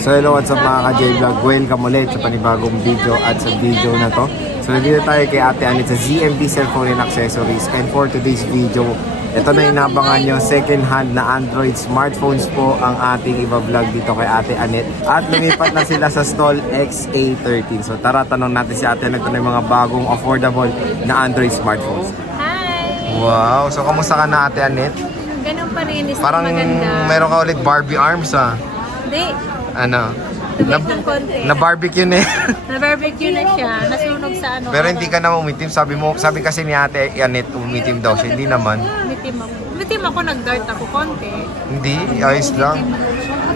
So hello, what's up mga ka-J-Vlog? Welcome ulit sa panibagong video at sa video na to. So nandito tayo kay Ate Anet sa ZMB Cellphone and Accessories. And for today's video, ito na inabangan nyo, second hand na Android smartphones po ang ating iba-vlog dito kay Ate Anet. At lumipat na sila sa stall XA13. So tara, tanong natin si Ate Anet kung ano yung mga bagong affordable na Android smartphones. Hi! Wow, so kamusta ka na Ate Anet? Ganun pa rin, is Parang maganda. meron ka ulit Barbie arms ah. Hindi, Ano? tumit ng konti. Na-barbecue na Na-barbecue na siya, nasunog sa ano. Pero hindi ka na umitim. Sabi kasi ni Ate Anet, umitim daw siya. Hindi naman. Umitim ako. Umitim ako, nag-dart ako konti. Hindi, ayos lang.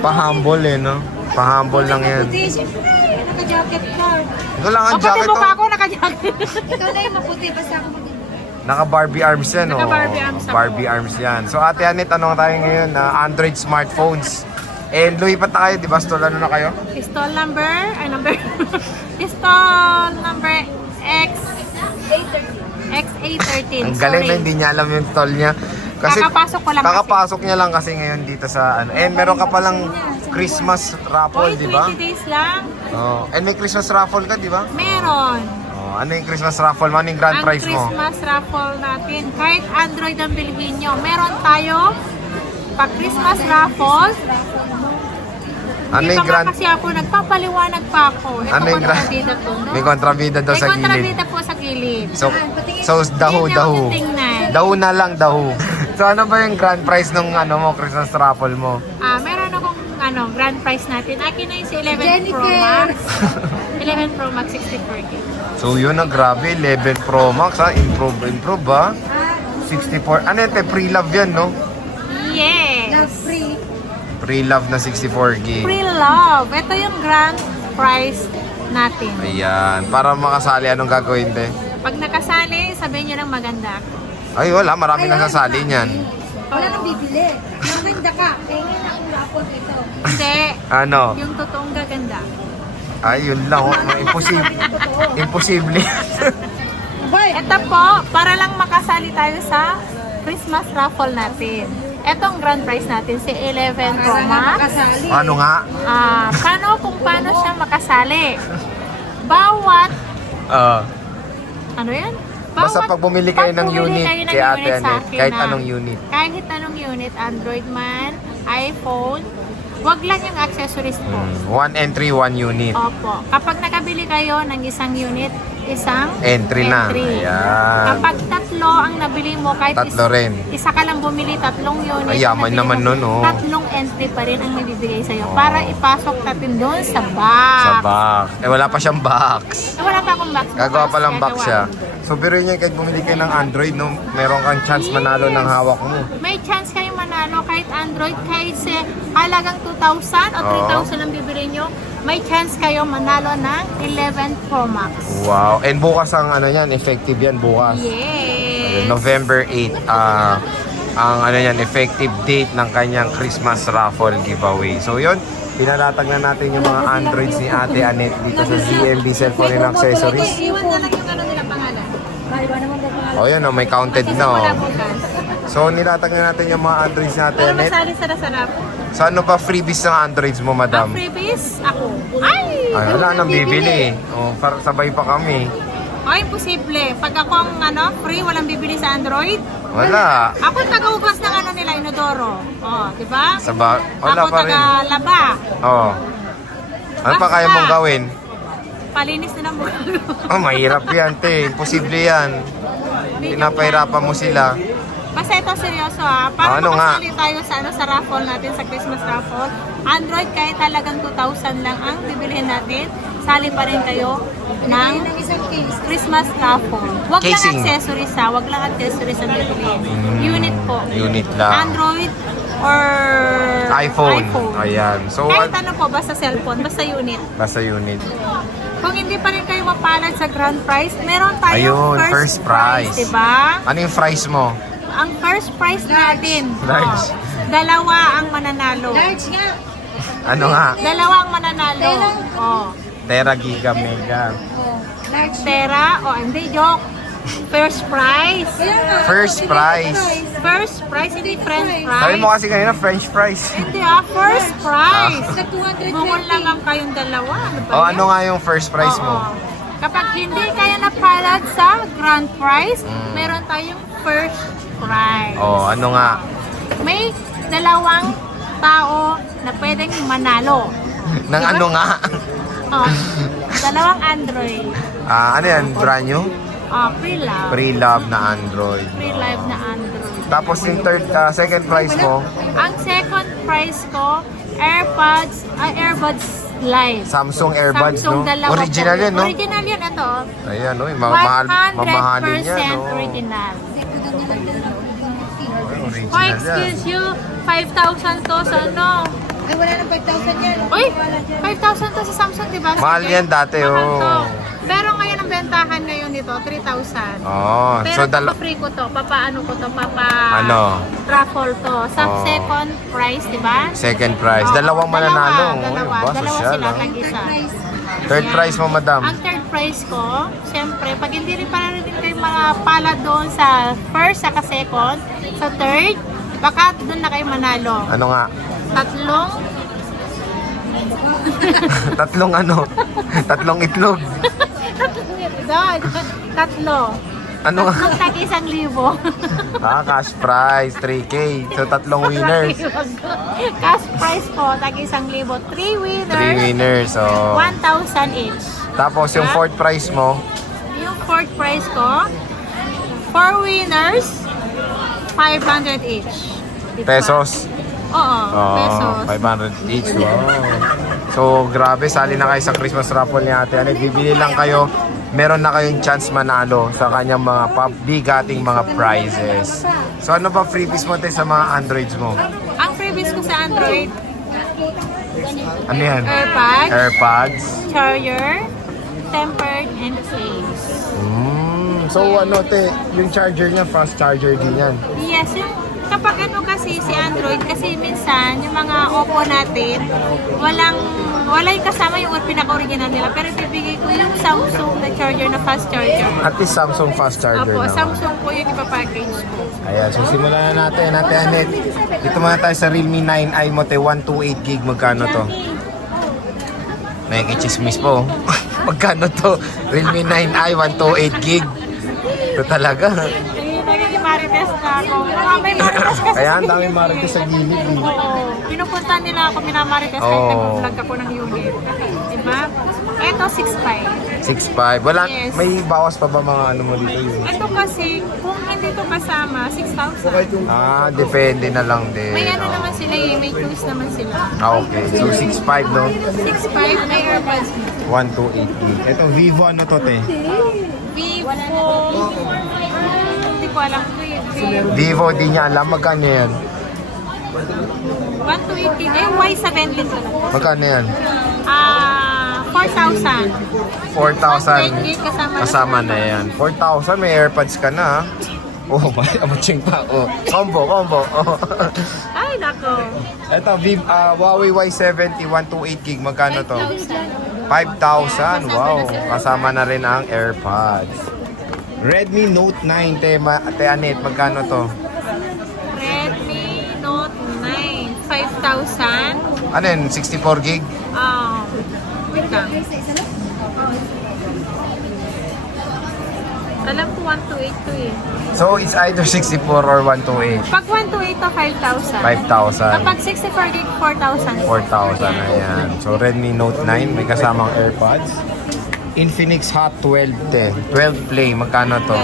Pa-humble eh, no? Pa-humble lang yan. Naka-jacket ka. Ito lang ang O, pati jacket, mukha oh. ko naka-jacket. Ikaw na yung maputi, basta ako maputi. Naka-Barbie arms yan, oh. Naka-Barbie arms ako. Barbie arms yan. So, Ate Anet, tanong tayo ngayon na Android smartphones. And lumipat na kayo, di ba? Stall ano na kayo? Stall number, stall number XA13. Ang galing na, hindi niya alam yung stall niya. Kakapasok ko lang Kakapasok niya lang kasi ngayon dito sa ano. And meron ka palang Christmas raffle, Oy, di ba? 20 days lang. Oh. And may Christmas raffle ka, di ba? Meron. Oh, ano yung Christmas raffle mo? Ano yung grand Ang prize mo? Christmas raffle natin, kahit Android ang bilhin nyo, meron tayo pag Christmas raffle. Ano Hindi yung pa grand... nga kasi ako, nagpapaliwanag pa ako. Ito Ano yung grand... kontrabida to, no? May kontrabida daw May sa gilid. kontrabida po sa gilid. So dahu. Hindi ako titingnan. Dahu na lang, dahu. So ano ba yung grand prize nung ano mo, Christmas raffle mo? Meron akong grand prize natin. Akin na yung si 11 Pro Max. 11 Pro Max 64 gig. So yun na, grabe. 11 Pro Max ha. Improve ha. 64. Ano yun? Pre-love yan, no? Yes. Pre-love na 64 gig. Free love. Ito yung grand prize natin. Ayan. Para makasali, anong gagawin, te? Pag nakasali, sabihin nyo ng maganda. Ay, wala. Marami nang sasali niyan. Wala nang bibili. Maganda ka. Tingin na ang rapon ito. Hindi. Ano? Yung totoong gaganda. Ay, yun lang. Oh. Imposible. Imposible. Ito po, para lang makasali tayo sa Christmas raffle natin. Etong grand prize natin, si 11 Pro Max. Ano nga? Kung paano siya makasali. Bawat, ano yan? Basta pag bumili kayo ng unit kay Ate unit sa Anet, akin kahit na- anong unit. Kahit anong unit, Android man, iPhone, wag lang yung accessories po. 1 entry, 1 unit. Opo. Kapag nakabili kayo ng isang unit, isang Entry na. Ayan. Kapag tatlo ang nabili mo, kahit Tatlo rin. isa ka lang bumili, tatlong unit. Ay, yaman nabili naman mo, nun, oh. Tatlong entry pa rin ang mabibigay sa'yo Oh. para ipasok natin doon sa box. Sa box. Eh, wala pa siyang box. Wala pa akong box. Gagawa pa lang box Gagawa. siya. So, pero yun kahit bumili kayo ng Android, no, meron kang chance manalo ng hawak mo. May chance kayo manalo kahit Android, kahit sa halagang 2,000 o 3,000 ang bibili nyo, may chance kayo manalo ng 11 Pro Max. Wow. And bukas ang ano yan, effective yan bukas. Yes! November 8, ang ano yan, effective date ng kanyang Christmas raffle giveaway. So yun, pinalatag na natin yung mga Androids ni Ate Anet dito sa ZMB Cellphone and Accessories. Iwan na lang yung ano nila pangalan. O yun, may counted na. Wala Oh. bukas. So nilatag na natin yung mga Androids ni Ate Para Anet. masali sa sarap. So ano pa freebies ng Androids mo, Ang madam? freebies, ako. Ay! Ay, wala nang bibili. Oh, para sabay pa kami. Ay, imposible. Pag ako ang free, walang bibili sa Android. Wala. Ako taga-ugas ng nila, Inodoro. Oh, di ba? Wala Ako pa rin. taga-laba. Oh. Ano pa kaya mong gawin? Palinis na ng buhok. Oh, mahirap yan, te. Imposible yan. Pinapahirapan mo sila. Basta ito seryoso para Ano nga? makasali tayo sa raffle natin, sa Christmas raffle. Android kahit talagang 2,000 lang ang bibilihin natin. Sali pa rin kayo ng Christmas raffle. Wag Casing. lang accessories wag lang accessories ang bibilihin. Unit po. Unit lang. Android or iPhone. Ayan. So, Kahit ano po, basta cellphone, basta unit. basta unit. Kung hindi pa rin kayo mapalad sa grand prize, meron tayong Ayun, first prize. diba? Ano yung price mo? Ang first prize natin, Large. dalawa ang mananalo. Ano nga? Dalawa ang mananalo. Oh. Tera, giga, mega. Tera, hindi, joke. First prize. First prize. First prize, hindi French prize. Sabi mo kasi kanina, French fries. Hindi first prize. Bukol naman kayong dalawa. Ano ba O yan? ano nga yung first prize mo? Oo. Kapag hindi kayo napalad sa grand prize, meron tayong first prize. O ano nga? May dalawang tao na pwedeng manalo. Nang ano nga? Oh, dalawang Android. Ano yan? Brand new? Pre-love. Pre-love na Android. Pre-live na Android. Tapos yung second prize mo, Ang second prize ko, AirPods Live. Samsung Earbuds, Samsung no? dalawa Original po. yan, no? Original yan, ito. Ayan, no? 100% Mamahalin yan, no? original. Original Oh, yan. excuse you, 5,000 to sa ano? Ay, wala nang 5,000 yan. Uy, 5,000 to sa Samsung, di ba? Mahal Sige. yan dati, Mahal oh. to. Pero ngayon ang bentahan ngayon nito, 3,000. Oh, Pero so free ko to, papaano ko to, Ano? raffle to. Sa Oh. second prize, di ba? second prize. Oo, Dalawang mananalo. Dalawa Ba, sila, sosyal, ah. tag-isa. Third Yan. prize mo, madam. Ang third prize ko, siyempre, pag hindi rin pa rin kayo mga pala doon sa first, saka second, sa third, baka doon na kayo manalo. Ano nga? Tatlong Tatlong itlog. doon. Tatlo. Ano nga? Tatlong tag-1,000. Cash prize, 3K. So, tatlong winners. Cash prize po, tag-1,000. 3 winners. 3 winners. So, 1,000 each. tapos yung fourth prize mo, Yung fourth prize ko, 4 winners, 500 each. Diba? pesos. Oo, Oh, pesos. 500 each. Wow. So, grabe. Sali na kayo sa Christmas raffle ni Ate Anet. Bibili lang kayo. Meron na kayong chance manalo sa kanyang mga bigating mga prizes. So, ano pa freebies mo tayo sa mga Androids mo? Ang freebies ko sa Android, Ano yan? AirPods, AirPods? charger, tempered, and case. So, ano te, yung charger niya, fast charger din yan. Yes, yung kapag ano kasi si Android, kasi minsan yung mga Oppo natin, wala yung kasama yung pinaka-original nila. Pero bibigay ko yung Samsung na charger na fast charger. At least Samsung fast charger Opo, naman. Samsung po yung ipapackage ko. Ayan, so simulan na natin. Ate Anet, dito muna tayo sa Realme 9i mo te, 128GB. Magkano to? Nakikichismis po. Magkano to? Realme 9i, 128GB. Ito talaga. Nagiging marites na ako. May marites kasi. Kaya ang dami marites sa gilid. Eh. Oo. Pinupunta nila ako, minamarites kahit Oo. nag-vlog ako ng unit. Diba? Ito, 6.5. 6.5. Wala, Yes. may bawas pa ba mga ano mo dito yun? Ito kasi, kung hindi to kasama, 6,000. Depende na lang din. May ano naman sila eh, may choice naman sila. Okay, so 6.5 no? 6.5 na earbuds. 128GB. Ito, Vivo ano to te? Vivo. Hindi ko alam ko eh. Vivo, di niya alam. Magkano yan? 128. Y70 ko lang. Magkano yan? 4,000. 4,000 kasama na yan. 4,000 may AirPods ka na. Oh, matching pa. Oh, combo. Oh. Ay, nako. Ito, Huawei Y70 128GB. Magkano to? 5,000. Wow. Kasama na rin ang AirPods. Redmi Note 9, te Anet, magkano to? Redmi Note 9. 5,000. Ano yun? 64GB? Wait lang. Alam ko 128 to eh. So, it's either 64 or 128. Pag 128 to 5,000. 5,000. Kapag 64 gig, 4,000. 4,000, ayan. So, Redmi Note 9, may kasamang AirPods. Infinix Hot 12, te. 12 Play, magkano to?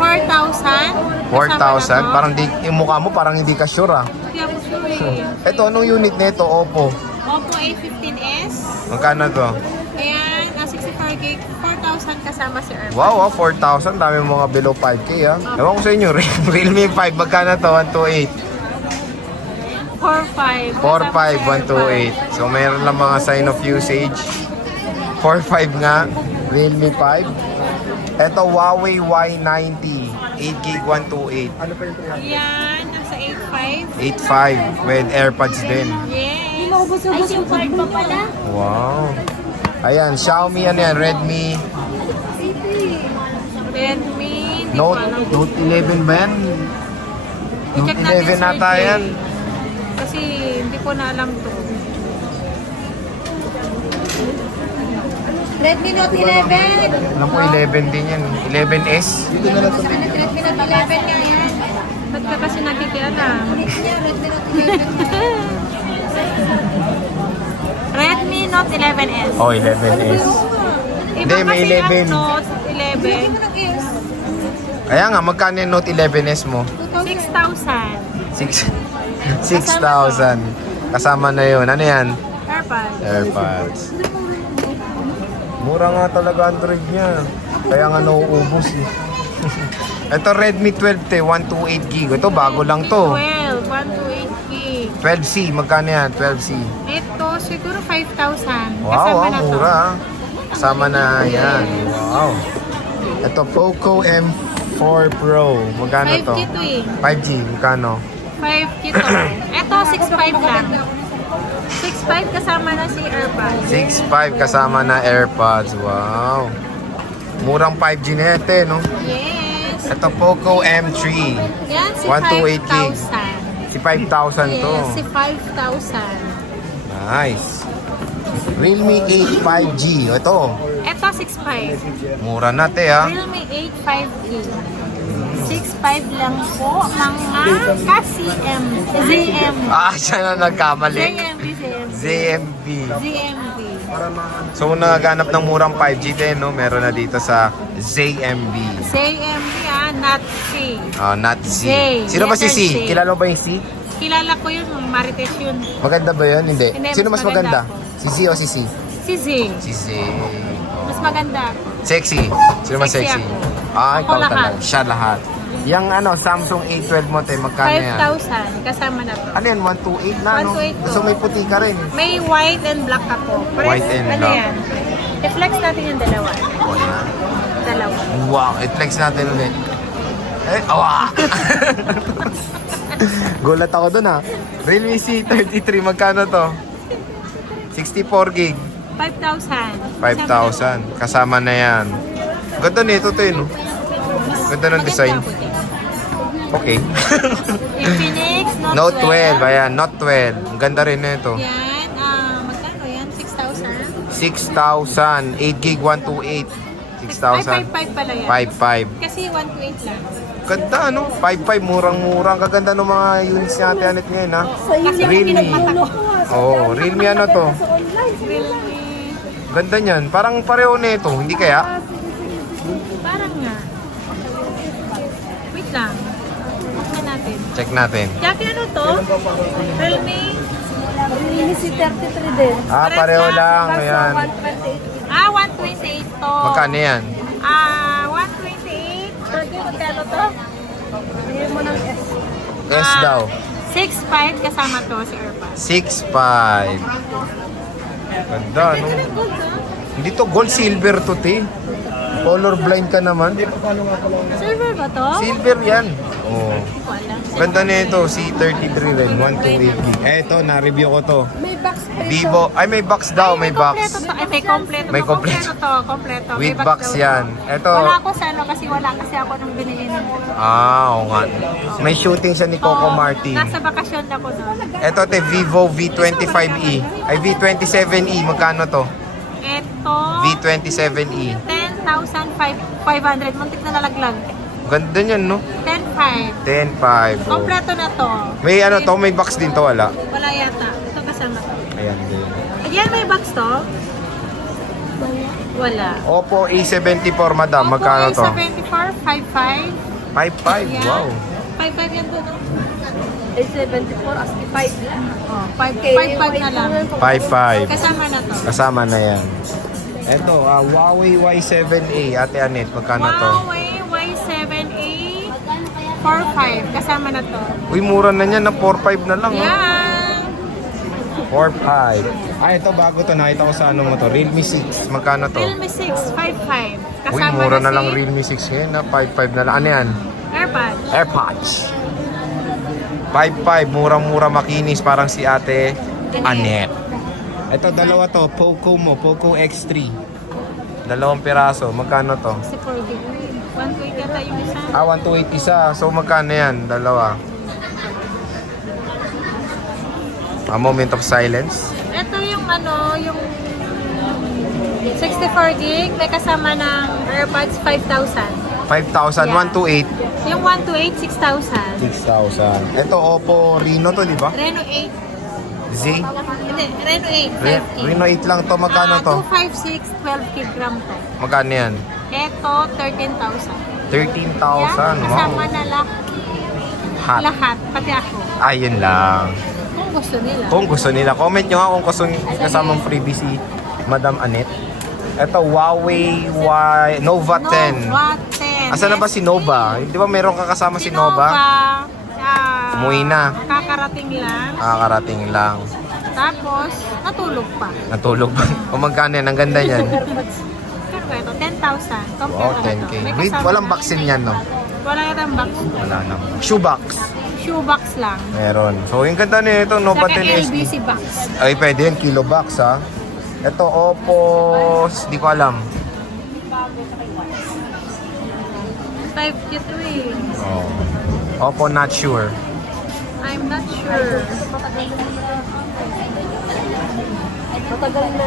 4,000. 4,000? Parang yung mukha mo parang hindi ka sure ah. Hindi ako sure eh. Ito, anong unit nito? Oppo. Oppo A15s. Magkano to? Ayan, 64 gig, 4,000 kasama si AirPods. Wow, 4,000. Dami mga below 5K ah. Ewan ko sa inyo, Realme 5, magkano to? 128. 4,500. 4,500, 128. So, mayroon lang mga sign of usage. 4,500 nga, Realme 5. Ito, Huawei Y90, 8GB 128. Yan, nasa 8,500. 8,500 with AirPods din. Yes. Ay, SIM card pa pala. Wow. Ayan, Xiaomi ano yan, Redmi Redmi, hindi ko alam. Note 11 ba yan? Note I-check natin, 11 Sir nata Jay. yan. Kasi hindi ko na alam to. Redmi Note 11. Alam ko 11 din yan. 11S. Redmi Note 11 nga yan. Ba't ka kasi nakikialam? Ulit niya, Redmi Note 11. Redmi Note 11S. Oh, 11S. Iba Hindi, may kasi 11. ang Note 11. Mo ng S. Kaya nga, magkano yung Note 11S mo? 6,000. 6,000. Kasama na yun. Ano yan? AirPods. AirPods. Mura nga talaga Android niya. Kaya nga nauubos eh. Ito Redmi 12 te, 128 gig. Ito bago lang to. 12, 128 gig. 12C, magkano yan? 12C. Ito, siguro 5,000. Wow, Kasama ah, na to. mura ah. Kasama na yan. Wow. Ito Poco M4 Pro. Magkano to? 5G to eh. 5G, magkano? 5G to. Ito, 6,500 lang. 6,500 kasama na si AirPods. 6.5 kasama na AirPods. Wow. Murang 5G na ito eh, no? Yes. Ito Poco M3. Yan, si 128 gig. 5,000. Si 5,000 to. Yes, si 5,000. Nice. Realme 8 5G. Ito. Ito, 6,500. Mura na te ah. Realme 8 5G. 6,500 lang po. Mga ka-CM. ZM. Ah, siya na nagkamali. ZMB, ZMB. ZMB. ZMB. So kung nagaganap ng murang 5G din, no, meron na dito sa ZMB. ZMB not C. Not C. Z. Sino ba si Letter C? Z. Kilala mo ba yung C? Kilala ko yun, Marites yun. Maganda ba yun? Hindi. Hindi, Sino mas mas maganda maganda? Si C o si C? Si Z. Si C. Mas maganda. Sexy. Sino mas Sexy sexy? ako. Ah, Ako ikaw lahat. talaga. Siya lahat. Yung Samsung A12 mo, te, magkano yan? 5,000. Kasama na to. Ano yan? 128 na, no? 128 to. So may puti ka rin. May white and black ako. White and ano black. yan? I-flex natin yung dalawa. O yan. Dalawa. Wow, i-flex natin ulit. Eh, awa! Gulat ako dun ha. Realme C33, magkano to? 64 gig. 5,000. 5,000. Kasama na yan. Ganda nito to no? Ganda ng design. Okay. Infinix Note 12, ayan, Note 12. Ang ganda rin nito. Yan, magkano yan? 6,000? 6,000. 8 gig, 128. 6,000. 5,500 pala yan. 5,500. Kasi 128 lang. Ganda, no? 5,500, murang-murang. Kaganda ng mga units natin Anet ngayon, ha? Kasi Realme. Oo, Realme ano to? Realme. Ganda niyan. Parang pareho nito, hindi kaya? Parang nga. Wait lang. Tignan natin. Check natin. Jackie, ano to? Realme? Realme C33 din. Ah, pareho lang. Ayan. 128 to. Magkano yan? 128. Magkano to? Bigyan mo ng S. S daw. 6,500 kasama to si AirPods. 6,500. Ganda, no? Hindi to gold, silver to, te. Color blind ka naman. Silver ba to? Silver yan. Oh. Hindi ko alam. Ganda nito, C33 rin, 128 gig. Eto, na-review ko to. May box pa rin. Vivo, ay may box daw, may box. Kompleto to. Ay, may kompleto. May to. kompleto. Kompleto to. Kompleto. May With box daw yan. to. Eto. Wala ako sa ano kasi wala kasi ako nung binili nito. Oo nga. May shooting siya ni Coco Oo, Martin. Nasa bakasyon ako doon. Eto, te, Vivo V25e. Ay, V27e. Magkano to? Ito, V27e. 10,500. Muntik na nalaglag. Ganda niyan, no? 10,500. 10.5. Oh. Kompleto na to. May ano to, may box din to, wala. Wala yata. Ito kasama to. Ayan din. Yan may box to? Wala. Oppo A74, madam. Magkano to? 74, 55. 5.5. Yan. Wow. 55 yan to, no? A74, ASCII 5 lang. Oh, 55 na lang. 5.5. Kasama na to. Kasama na yan. Eto, Huawei Y7A. Ate Anet, magkano to? Huawei Y7A 45. Kasama na to. Uy, mura na yan. Na 4.5 na lang. Oh. Yan. 4.5. Ah, ito bago to. Nakita ko sa ano mo to. Realme 6. Magkano to? Realme 6, 55. Uy, Kasama mura na si lang Realme 6 ngayon. Na 5.5 na lang. Ano yan? AirPods. AirPods. 5.5. Murang-mura makinis. Parang si Ate Anet. Ito, dalawa to. Poco mo. Poco X3. Dalawang piraso. Magkano to? Kasi 4 gig. 128 isa. So magkano yan? Dalawa. A moment of silence. Ito yung yung 64 gig, may kasama ng AirPods 5,000. 5,000, Yeah. 128. Yung 128, 6,000. 6,000. Ito, Oppo Reno to, di ba? Reno 8. Z? Hindi, Reno 8. 5K. Reno 8 lang to. Magkano to? 256, 12 gig RAM to. Magkano yan? Ito, 13,000. 13,000. Kasama Wow. na Hot. lahat, pati ako. Ayun lang. Kung gusto nila. Kung gusto nila, comment nyo nga kung gusto kasamang freebie si Madam Anet. Ito, Huawei Nova 10. Nova 10. Asan na ba si Nova? Di ba meron ka kasama si Nova? Umuwi na. Kakarating lang. Nakakarating lang. Tapos, natulog pa. Natulog ba? O magkano yan? Ang ganda yan. Pero ito, 10,000. Wow, 10K. Wait, walang vaccine yan, no? Wala yung box. Wala na. Shoebox. Shoebox lang. Meron. So, yung ganda nito, Nova Saka 10 SD. LBC box. Ay, pwede yan. Kilo box, ha? Ito, Oppo, di ko alam. 5K to eh. Oh. Oppo, not sure. I'm not sure. Matagal na.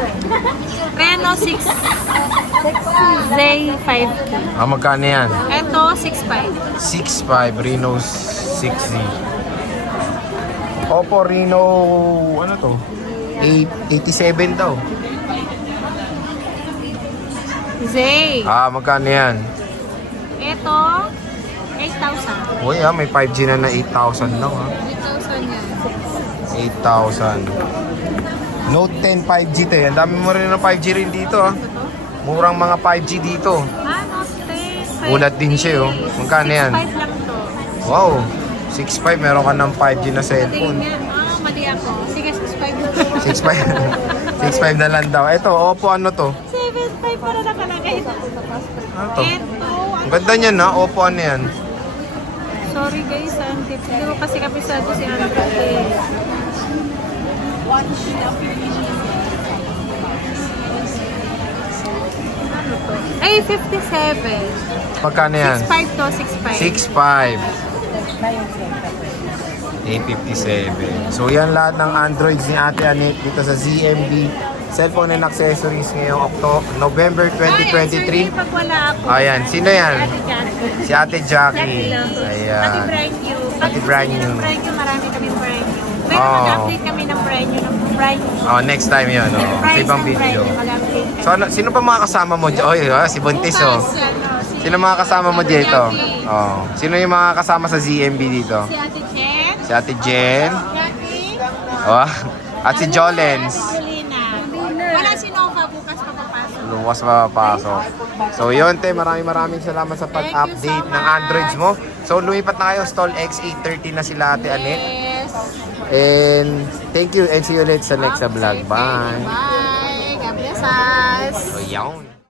Reno 6 Z 5K. Magkano yan? Ito, 6.5. 6.5, Reno 6Z. Oppo Reno, ano to? 87 daw. Z. Magkano yan? Ito, 8,000. Uy, may 5G na 8,000 lang, ha? 8,000 yan. 8,000. Note 10 5G to, eh. Ang dami mo rin ng 5G rin dito, ha? Murang mga 5G dito. Note 10. Ulat din siya, oh. Magkano yan? 6.5 lang to. Wow, 6.5, meron ka ng 5G na cellphone. Tingnan. Mali ako. Sige, 6.5 lang. 6.5. 6.5 na lang daw. Ito, Oppo ano to? 7.5 para nakalagay. Ano to? Ito. Ang ganda niyan, ha? Oppo ano yan? Sorry guys, Antip. Hindi ko kasi kapisado si Antip eh. Ano to? Ay, 57. Magkano yan? 6.5 to, 6.5. 6.5. 857. So yan lahat ng Androids ni Ate Anet dito sa ZMB Cellphone and Accessories ngayong November 2023. Pag wala ako. Ayan, sino yan? Si Ate Jackie. Pati Ayan. brand new. Pati brand new. Brand new, marami kami brand new. Pero Oh. mag-update kami ng brand new. Next time yun. Sa ibang video. Mag-update. So sino pa mga kasama mo dyan? Oy, si Buntis, oh. Sino mga kasama mo dito? Oh. Sino yung mga kasama sa ZMB dito? Si Ate Chen. Si Ate Jen. Jackie. Oh. At si Jolens. Julina. Wala si Nova bukas papapasok. Luwas mapapasok. So yun, te, maraming salamat sa pag-update Thank you so ng Androids mo. So lumipat na kayo, Stall X830 na sila Ate Anet. Yes. And thank you and see you ulit sa next vlog. Bye. Bye. God bless us. So yun.